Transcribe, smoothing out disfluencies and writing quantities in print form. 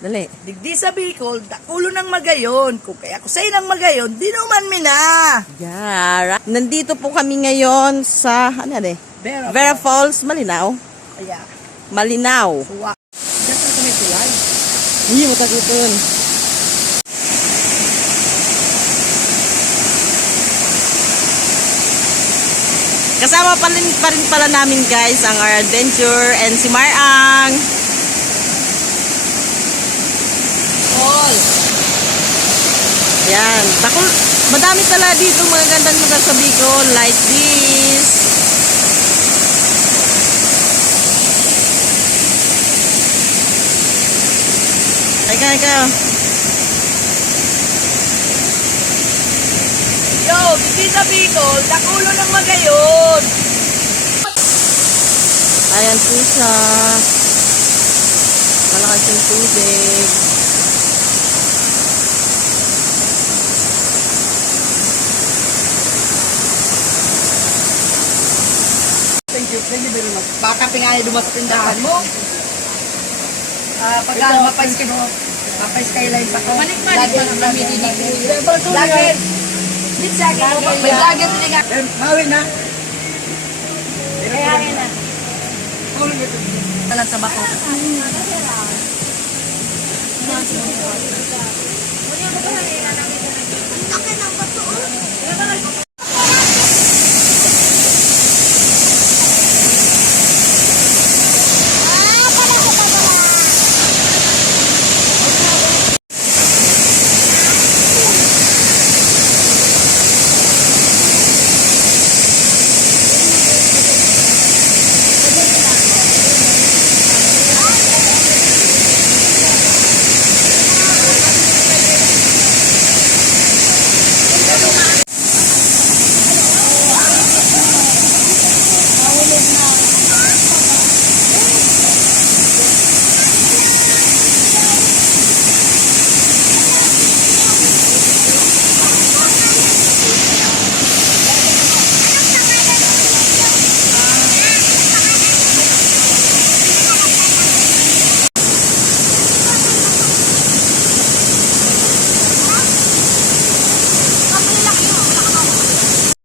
Dali. Digdi sa Bicol, dakulo ng Magayon. Kung kaya ko sa'yo ng Magayon, di naman mina. Yeah. Nandito po kami ngayon sa, ano yan eh? Vera Falls, Malinaw. Kaya, Malinaw. suwa. Diyan ka kami tulay. Hindi, matagutin. Kasama pa rin pala namin guys ang our adventure and si Marang. All. Yan. Madami pala dito mga gandang lugar sa Bicol like this. Ikaw. Yo, digdi sa Bicol, dakulo ng Magayon. Ayan po siya. Malakas yung tubig. Thank you very much. Baka pingay dumas sa tindahan mo. Pag mapa-skyline pa ko. Manik-manik pa lang kami din dito. Lager. Hindi sa akin. May lager din nga. Mawin na. Kaya rin na. Talan sa bako. Laki ng bato.